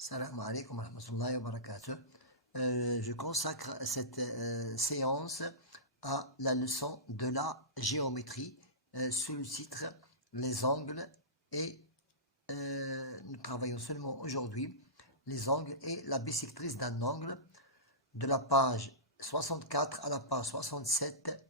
Salam alaikum wa rahmatullahi wa barakatuh. Je consacre cette séance à la leçon de la géométrie sous le titre Les angles et nous travaillons seulement aujourd'hui les angles et la bissectrice d'un angle de la page 64 à la page 67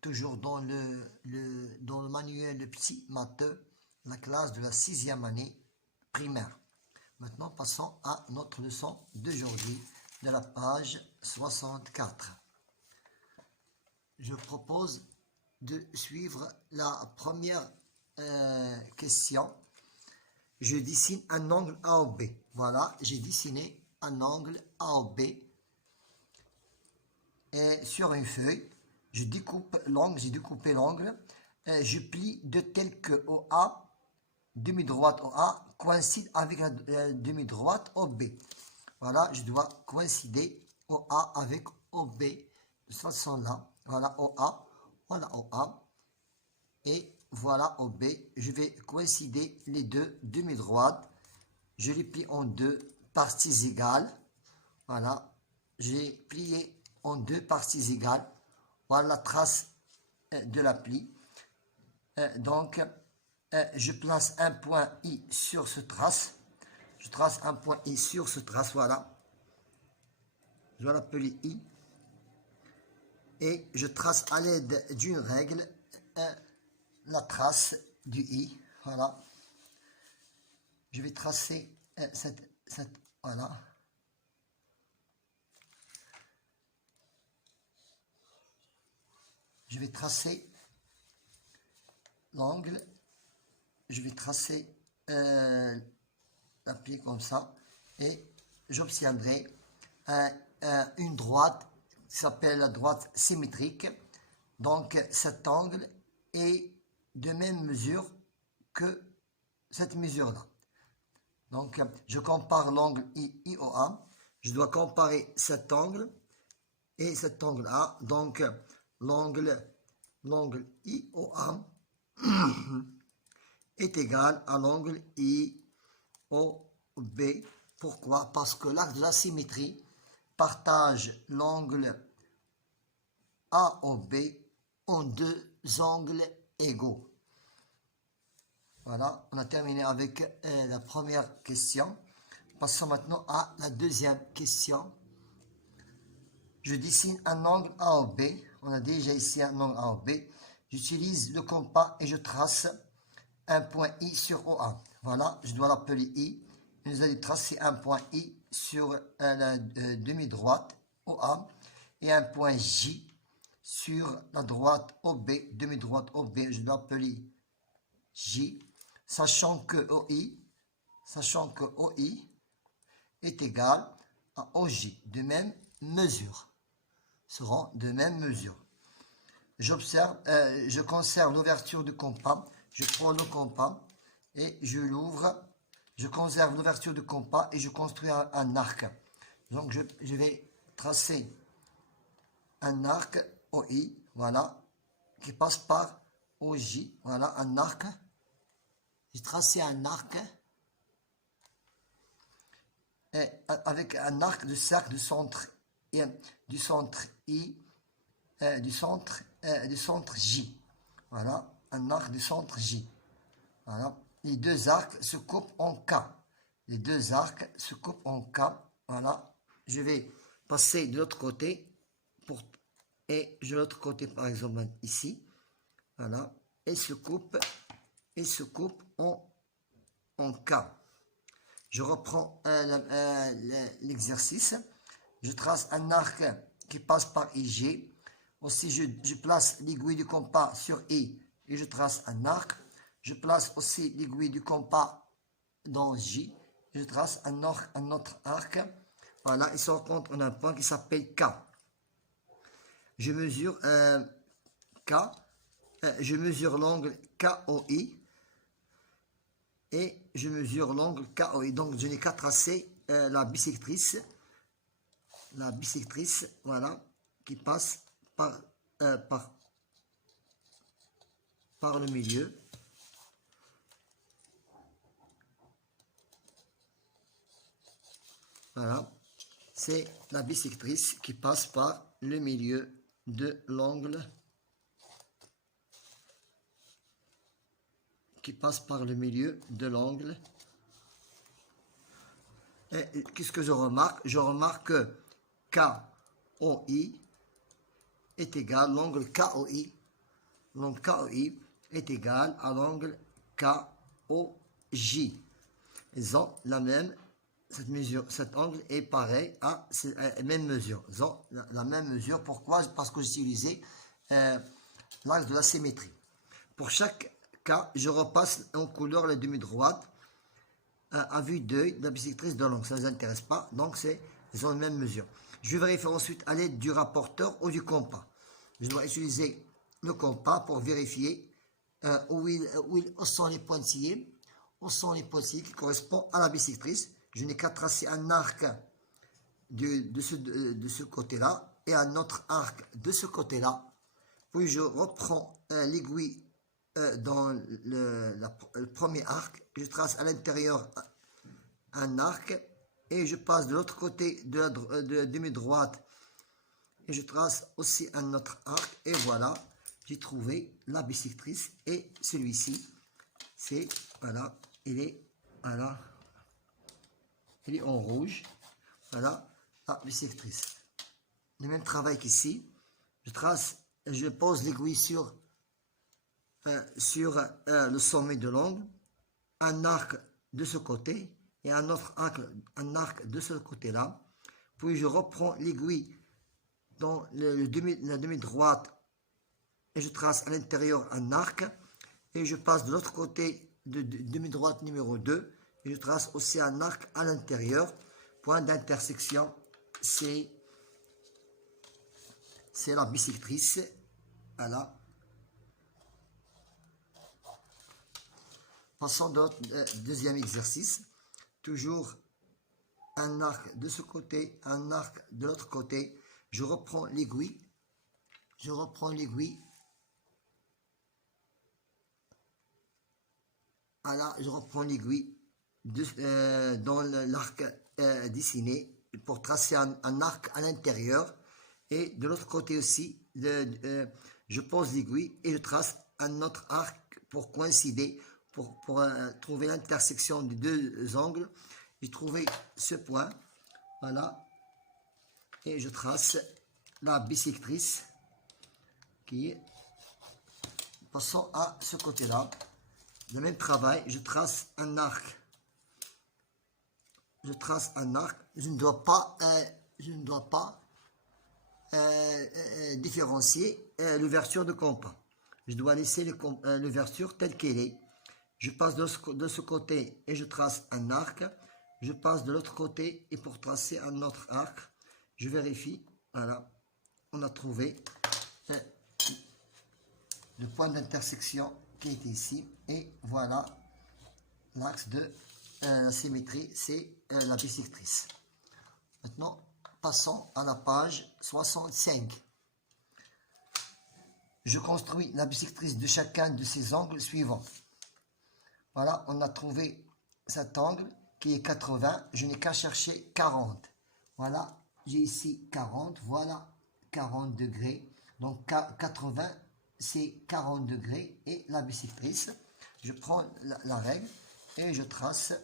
toujours dans le manuel de petit matheux, la classe de la 6e année primaire. Maintenant, passons à notre leçon d'aujourd'hui, de la page 64. Je propose de suivre la première question. Je dessine un angle AOB. Voilà, j'ai dessiné un angle AOB. Et sur une feuille, je découpe l'angle, j'ai découpé l'angle. Je plie de tel que OA, demi-droite OA, coïncide avec la demi-droite OB. Voilà, je dois coïncider OA avec OB de cette façon-là. Voilà OA, voilà OA. Et voilà OB. Je vais coïncider les deux demi-droites. Je les plie en deux parties égales. Voilà, j'ai plié en deux parties égales. Voilà la trace de la plie. Donc, je place un point I sur ce trace. Je trace un point I sur ce trace, voilà. Je vais l'appeler I. Et je trace à l'aide d'une règle la trace du I. Voilà. Je vais tracer voilà. Je vais tracer l'angle. Je vais tracer la plie comme ça et j'obtiendrai une droite qui s'appelle la droite symétrique. Donc cet angle est de même mesure que cette mesure-là. Donc je compare l'angle IOA. Je dois comparer cet angle et cet angle-là. Donc l'angle IOA est égal à l'angle IOB. Pourquoi? Parce que l'arc de la symétrie partage l'angle AOB en deux angles égaux. Voilà, on a terminé avec la première question. Passons maintenant à la deuxième question. Je dessine un angle AOB. On a déjà ici un angle AOB. J'utilise le compas et je trace un point I sur OA. Voilà, je dois l'appeler I. Nous allons tracer un point I sur la demi-droite OA et un point J sur la droite OB, demi-droite OB. Je dois l'appeler J, sachant que OI est égal à OJ, de même mesure. Seront de même mesure. Je conserve l'ouverture du compas. Je prends le compas et je l'ouvre. Je conserve l'ouverture du compas et je construis un arc. Donc je vais tracer un arc OI, voilà, qui passe par OJ. Voilà un arc. J'ai tracé un arc et avec un arc de cercle du centre I, du centre J. Voilà, un arc du centre J. Voilà. Les deux arcs se coupent en K. Les deux arcs se coupent en K. Voilà. Je vais passer de l'autre côté et de l'autre côté, par exemple, ici. Voilà. Et se coupe en K. Je reprends l'exercice. Je trace un arc qui passe par IG. Aussi, je place l'aiguille du compas sur I et je trace un arc. Je place aussi l'aiguille du compas dans J. Je trace un autre arc. Voilà, il se rencontre en un point qui s'appelle K. Je mesure K. Je mesure l'angle KOI. Et je mesure l'angle KOI. Donc, je n'ai qu'à tracer la bissectrice. La bissectrice, voilà, qui passe par le milieu. Voilà. C'est la bisectrice qui passe par le milieu de l'angle. Qui passe par le milieu de l'angle. Et qu'est-ce que je remarque? Je remarque que KOI est égal, l'angle KOI, l'angle KOI est égal à l'angle KOJ. Ils ont la même, cette mesure, cet angle est pareil à la même mesure. Ils ont la même mesure. Pourquoi? Parce que j'ai utilisé l'angle de la symétrie. Pour chaque cas, je repasse en couleur la demi-droite à vue d'œil de la bisectrice de l'angle. Ça ne nous intéresse pas. Donc, ils ont la même mesure. Je vais vérifier ensuite à l'aide du rapporteur ou du compas. Je dois utiliser le compas pour vérifier où sont les pointillés. Où sont les pointillés qui correspondent à la bisectrice. Je n'ai qu'à tracer un arc de ce côté-là et un autre arc de ce côté-là. Puis je reprends l'aiguille dans le premier arc. Je trace à l'intérieur un arc et je passe de l'autre côté de la demi-droite et je trace aussi un autre arc et voilà, j'ai trouvé la bisectrice et celui-ci, c'est, voilà, il est en rouge, voilà, la bisectrice. Le même travail qu'ici, je pose l'aiguille sur le sommet de l'angle, un arc de ce côté et un autre arc de ce côté-là. Puis je reprends l'aiguille dans la demi-droite et je trace à l'intérieur un arc et je passe de l'autre côté de demi-droite numéro 2 et je trace aussi un arc à l'intérieur. Point d'intersection, c'est la bisectrice. Voilà. Passons au deuxième exercice. Toujours un arc de ce côté, un arc de l'autre côté. Je reprends l'aiguille. Voilà, je reprends l'aiguille dans l'arc dessiné pour tracer un arc à l'intérieur. Et de l'autre côté aussi, je pose l'aiguille et je trace un autre arc pour coïncider, pour trouver l'intersection des deux angles. J'ai trouvé ce point, voilà, et je trace la bisectrice qui est, passons à ce côté-là, le même travail, je trace un arc, je ne dois pas différencier l'ouverture de compas, je dois laisser l'ouverture telle qu'elle est. Je passe de ce côté et je trace un arc. Je passe de l'autre côté et pour tracer un autre arc, je vérifie. Voilà, on a trouvé le point d'intersection qui est ici. Et voilà, l'axe de la symétrie, c'est la bisectrice. Maintenant, passons à la page 65. Je construis la bisectrice de chacun de ces angles suivants. Voilà, on a trouvé cet angle qui est 80. Je n'ai qu'à chercher 40. Voilà, j'ai ici 40. Voilà, 40 degrés. Donc, 80, c'est 40 degrés. Et la bisectrice, je prends la règle et je trace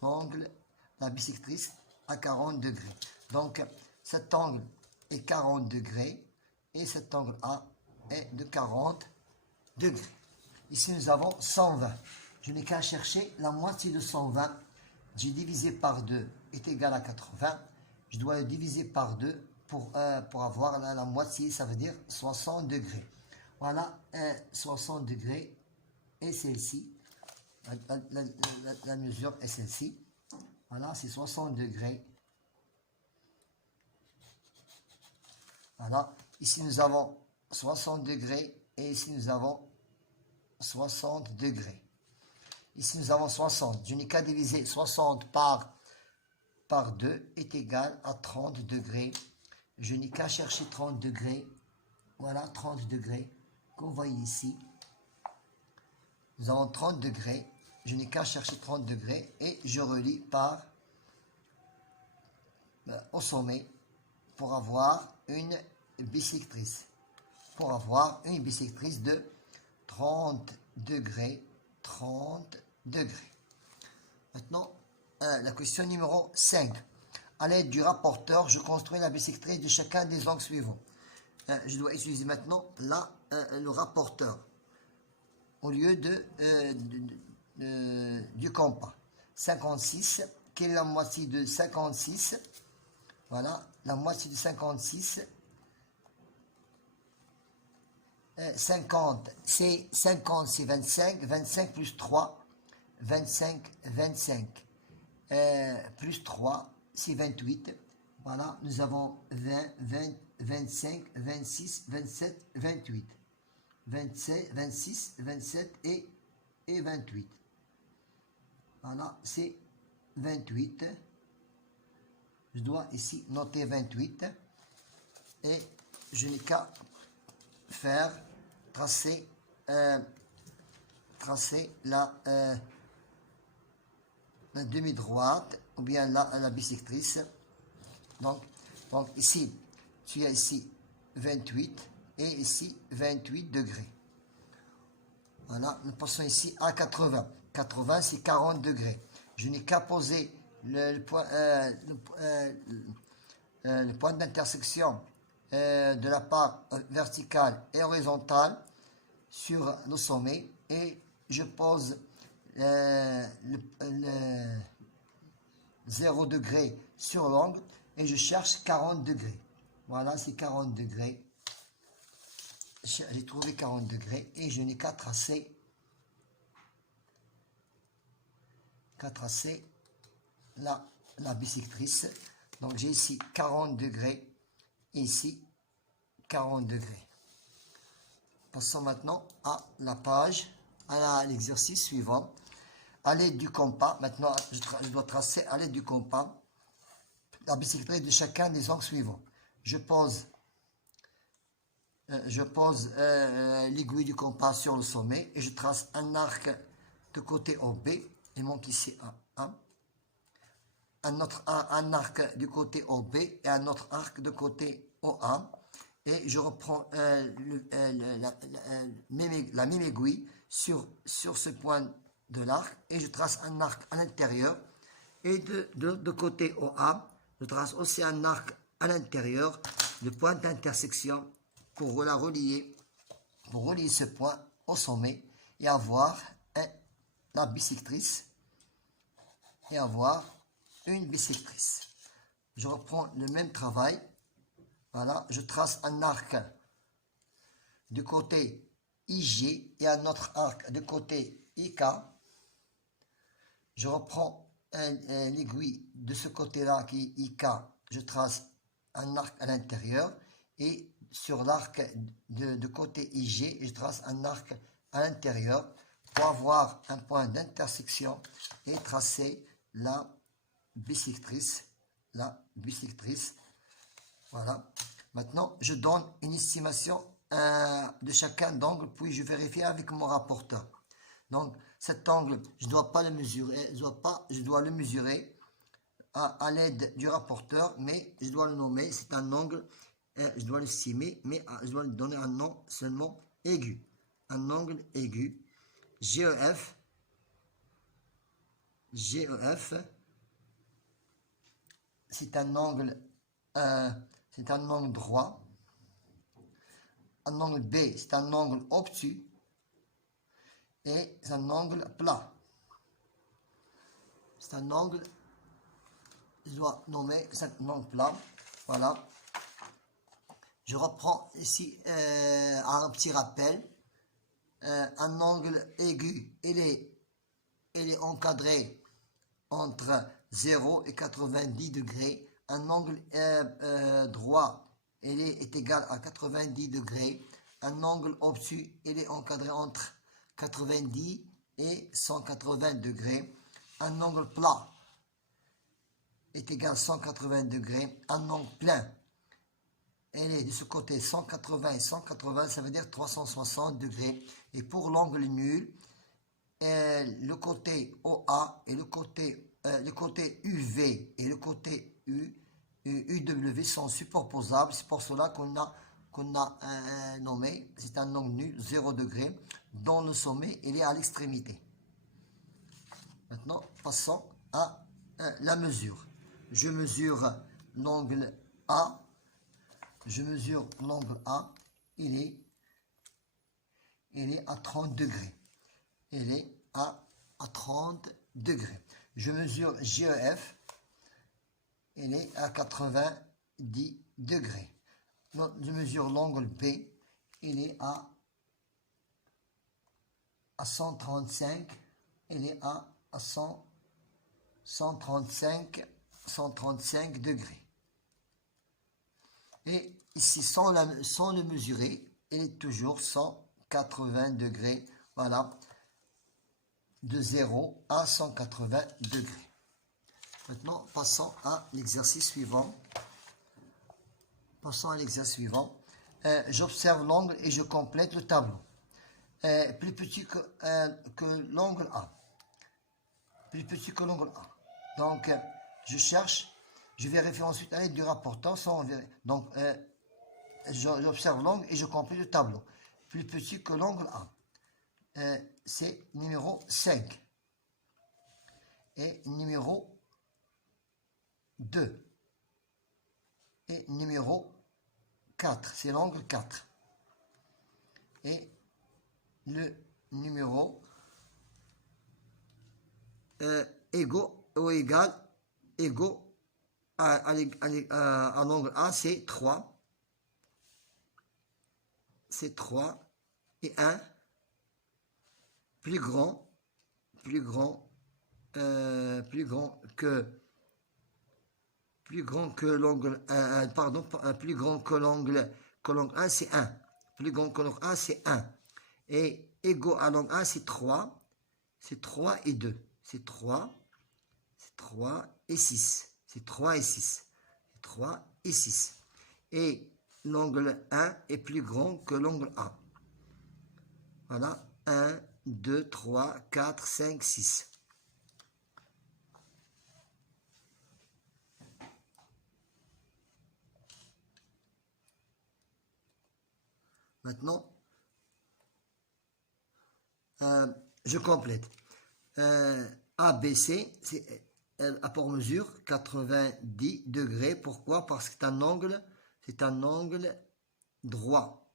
l'angle, la bisectrice à 40 degrés. Donc, cet angle est 40 degrés et cet angle A est de 40 degrés. Ici, nous avons 120. Je n'ai qu'à chercher la moitié de 120. J'ai divisé par 2 est égal à 80. Je dois le diviser par 2 pour avoir la moitié, ça veut dire 60 degrés. Voilà, 60 degrés et celle-ci. La mesure est celle-ci. Voilà, c'est 60 degrés. Voilà, ici nous avons 60 degrés et ici nous avons 60 degrés. Ici, nous avons 60. Je n'ai qu'à diviser 60 par 2 est égal à 30 degrés. Je n'ai qu'à chercher 30 degrés. Voilà, 30 degrés. Comme vous voyez ici, nous avons 30 degrés. Je n'ai qu'à chercher 30 degrés et je relie par au sommet pour avoir une bissectrice. Pour avoir une bissectrice de 30 degrés. 30 degrés. Maintenant, la question numéro 5. À l'aide du rapporteur, je construis la bissectrice de chacun des angles suivants. Je dois utiliser maintenant le rapporteur au lieu du compas. 56, quelle est la moitié de 56? Voilà, la moitié de 56. 50, c'est 25. 25 plus 3, 25. Plus 3, c'est 28. Voilà, nous avons 20, 25, 26, 27, 28. 26, 27 et 28. Voilà, c'est 28. Je dois ici noter 28. Et je n'ai qu'à faire tracer la demi-droite ou bien la bissectrice. Donc ici, tu as ici 28 et ici 28 degrés. Voilà, nous passons ici à 80. 80, c'est 40 degrés. Je n'ai qu'à poser le point d'intersection de la part verticale et horizontale sur le sommet et je pose le 0 degré sur l'angle et je cherche 40 degrés. Voilà, c'est 40 degrés. J'ai trouvé 40 degrés et je n'ai qu'à tracer la bissectrice. Donc j'ai ici 40 degrés et ici 40 degrés. Passons maintenant à la page, à l'exercice suivant. À l'aide du compas, maintenant je dois tracer à l'aide du compas la bissectrice de chacun des angles suivants. Je pose l'aiguille du compas sur le sommet et je trace un arc de côté OB. Il manque ici un arc du côté OB et un autre arc de côté OA. Et je reprends la même aiguille sur ce point de l'arc et je trace un arc à l'intérieur. Et de côté OA, je trace aussi un arc à l'intérieur, le point d'intersection pour relier ce point au sommet et avoir la bissectrice et avoir une bissectrice. Je reprends le même travail. Voilà, je trace un arc du côté IG et un autre arc du côté IK. Je reprends l'aiguille de ce côté-là qui est IK. Je trace un arc à l'intérieur et sur l'arc de côté IG, je trace un arc à l'intérieur pour avoir un point d'intersection et tracer la bissectrice. Voilà. Maintenant, je donne une estimation de chacun d'angle, puis je vérifie avec mon rapporteur. Donc, cet angle, je ne dois pas le mesurer, je dois le mesurer à l'aide du rapporteur, mais je dois le nommer. C'est un angle, je dois l'estimer, mais je dois lui donner un nom seulement aigu. Un angle aigu, GEF, c'est un angle droit. Un angle B, c'est un angle obtus. Et c'est un angle plat. C'est un angle, je dois nommer cet angle plat. Voilà. Je reprends ici un petit rappel. Un angle aigu, il est encadré entre 0 et 90 degrés. Un angle droit, il est égal à 90 degrés. Un angle obtus, il est encadré entre 90 et 180 degrés. Un angle plat est égal à 180 degrés. Un angle plein, elle est de ce côté 180 et 180, ça veut dire 360 degrés. Et pour l'angle nul, le côté OA et le côté UV et le côté U UW sont superposables. C'est pour cela qu'on a nommé, c'est un angle nul, 0 degré, dont le sommet il est à l'extrémité. Maintenant, passons à la mesure. Je mesure l'angle A. Je mesure l'angle A. Il est à 30 degrés. Il est à 30 degrés. Je mesure GEF. Il est à 90 degrés. Je mesure l'angle B. Il est à 135. Il est à 135 degrés. Et ici, sans le mesurer, il est toujours 180 degrés. Voilà, de 0 à 180 degrés. Maintenant, passons à l'exercice suivant. Passons à l'exercice suivant. J'observe l'angle et je complète le tableau. Plus petit que l'angle A. Plus petit que l'angle A. Donc, je cherche, je vérifie ensuite à l'aide du rapporteur. Donc, j'observe l'angle et je complète le tableau. Plus petit que l'angle A. C'est numéro 5. Et numéro 2. Et numéro 4. C'est l'angle 4. Et le numéro égaux ou égal à l'angle A, c'est 3. C'est 3 et 1 plus grand que l'angle plus grand que l'angle 1, c'est 1. Plus grand que l'angle 1, c'est 1. Et égaux à l'angle 1, c'est 3. C'est 3 et 2. C'est 3 et 6. C'est 3 et 6. C'est 3 et 6. Et l'angle 1 est plus grand que l'angle A. Voilà. 1, 2, 3, 4, 5, 6. Maintenant, je complète. ABC, elle a pour mesure 90 degrés. Pourquoi? Parce que c'est un angle droit.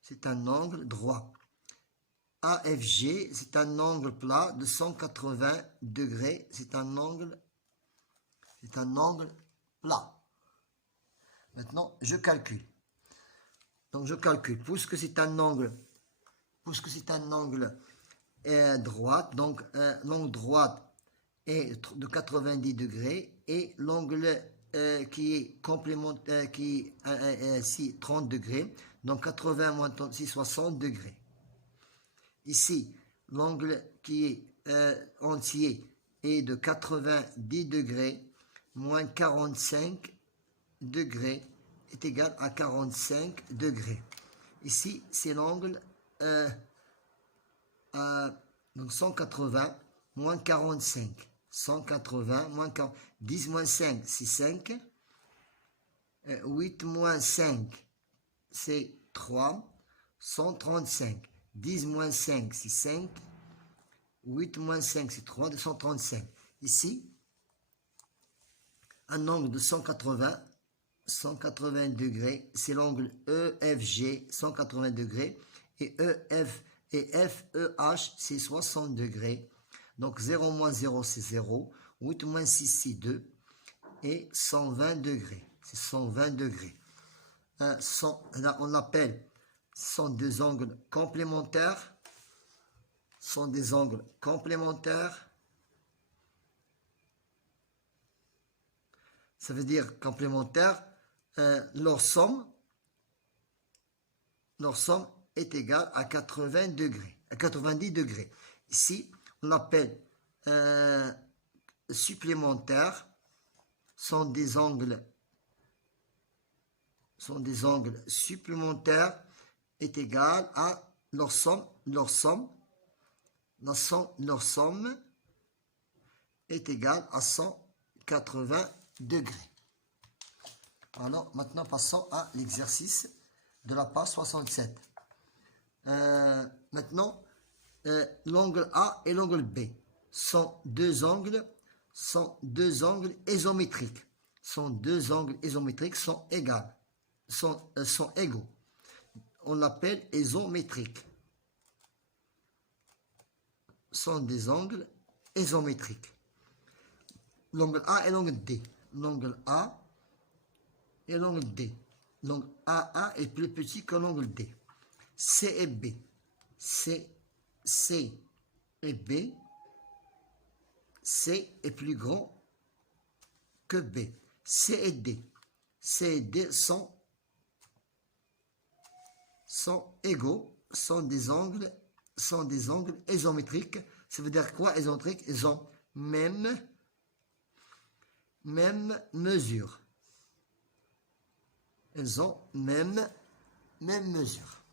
C'est un angle droit. AFG, c'est un angle plat de 180 degrés. C'est un angle plat. Maintenant, je calcule. Donc, je calcule. Puisque c'est un angle droite, donc l'angle droite est de 90 degrés et l'angle qui est complémentaire, qui est 30 degrés, donc 80 moins 30, c'est 60 degrés. Ici, l'angle qui est entier est de 90 degrés moins 45 degrés est égal à 45 degrés. Ici, c'est l'angle donc 180 moins 45. 180 moins 40. 10 moins 5, c'est 5. 8 moins 5, c'est 3. 135. 10 moins 5, c'est 5. 8 moins 5, c'est 3. 235. Ici, un angle de 180 degrés, c'est l'angle EFG, 180 degrés, et FEH, c'est 60 degrés. Donc 0 moins 0, c'est 0. 8 moins 6, c'est 2. Et 120 degrés. C'est 120 degrés. Là, on appelle, ce sont deux angles complémentaires. Ce sont des angles complémentaires. Ça veut dire complémentaire. Leur somme est égale à 80 degrés, à 90 degrés. Ici, on appelle supplémentaires, sont des angles supplémentaires est égale à leur somme est égale à 180 degrés. Alors, maintenant, passons à l'exercice de la page 67. Maintenant, l'angle A et l'angle B sont deux angles isométriques. Deux angles isométriques sont égaux. On l'appelle isométrique. Sont des angles isométriques. L'angle A et l'angle D. L'angle A et l'angle D. L'angle AA est plus petit que l'angle D. C et B. C et B. C est plus grand que B. C et D. C et D sont égaux, sont des angles isométriques. Ça veut dire quoi, isométriques? Ils ont même mesure. Ils ont même mesure.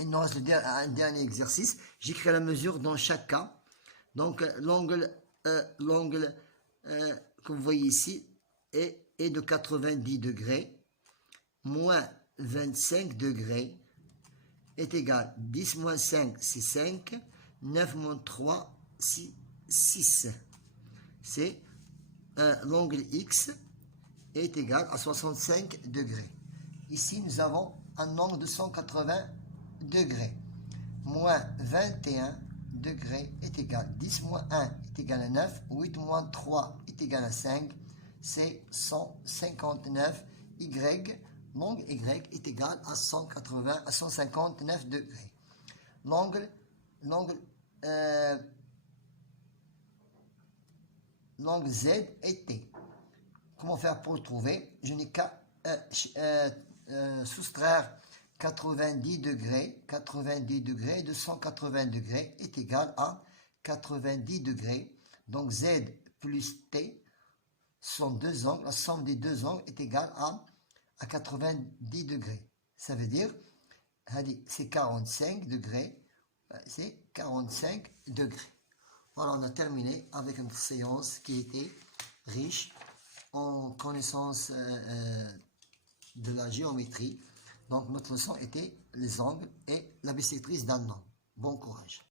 Il nous reste un dernier exercice. J'écris la mesure dans chaque cas. Donc, l'angle que vous voyez ici est de 90 degrés. Moins 25 degrés est égal 10 moins 5, c'est 5. 9 moins 3, c'est 6. C'est l'angle X est égal à 65 degrés. Ici, nous avons un angle de 180 degrés. Moins 21 degrés est égal. 10 moins 1 est égal à 9. 8 moins 3 est égal à 5. C'est 159 Y. L'angle Y est égal à 159 degrés. L'angle Z est T. Comment faire pour le trouver? Je n'ai qu'à soustraire 90 degrés de 180 degrés est égal à 90 degrés. Donc Z plus T sont deux angles. La somme des deux angles est égale à 90 degrés. Ça veut dire, c'est 45 degrés. C'est 45 degrés. Voilà, on a terminé avec une séance qui était riche en connaissance de la géométrie. Donc, notre leçon était les angles et la bissectrice d'un angle. Bon courage.